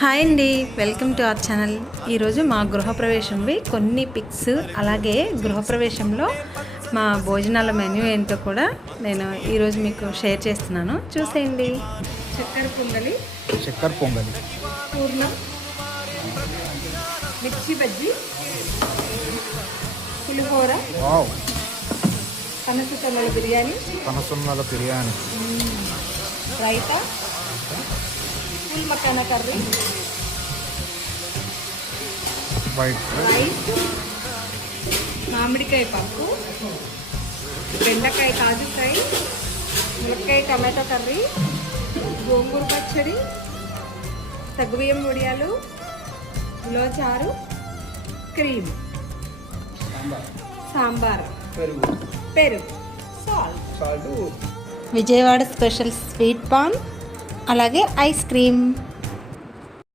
Hi అండి, welcome to our channel. ఈరోజు మా గృహప్రవేశంవి కొన్ని పిక్స్, అలాగే గృహప్రవేశంలో మా భోజనాల మెన్యూ ఏంటో కూడా నేను ఈరోజు మీకు షేర్ చేస్తున్నాను, చూసేయండి. చక్కెర పొంగలి, పూర్ణం, మిర్చి బజ్జీ, పులిహోర, పనస biryani, raita, full makhana curry, white rice, మామిడికాయ పప్పు, బెండకాయ కాజు ఫ్రై, ములక్కాయ టమాటో కర్రీ, గోంగూర పచ్చడి, సగ్గుబియ్యం వడియాలు, ఉలవచారు, క్రీమ్, సాంబార్, పెరుగు, salt, Vijayawada special sweet pan, అలాగే ఐస్ క్రీమ్.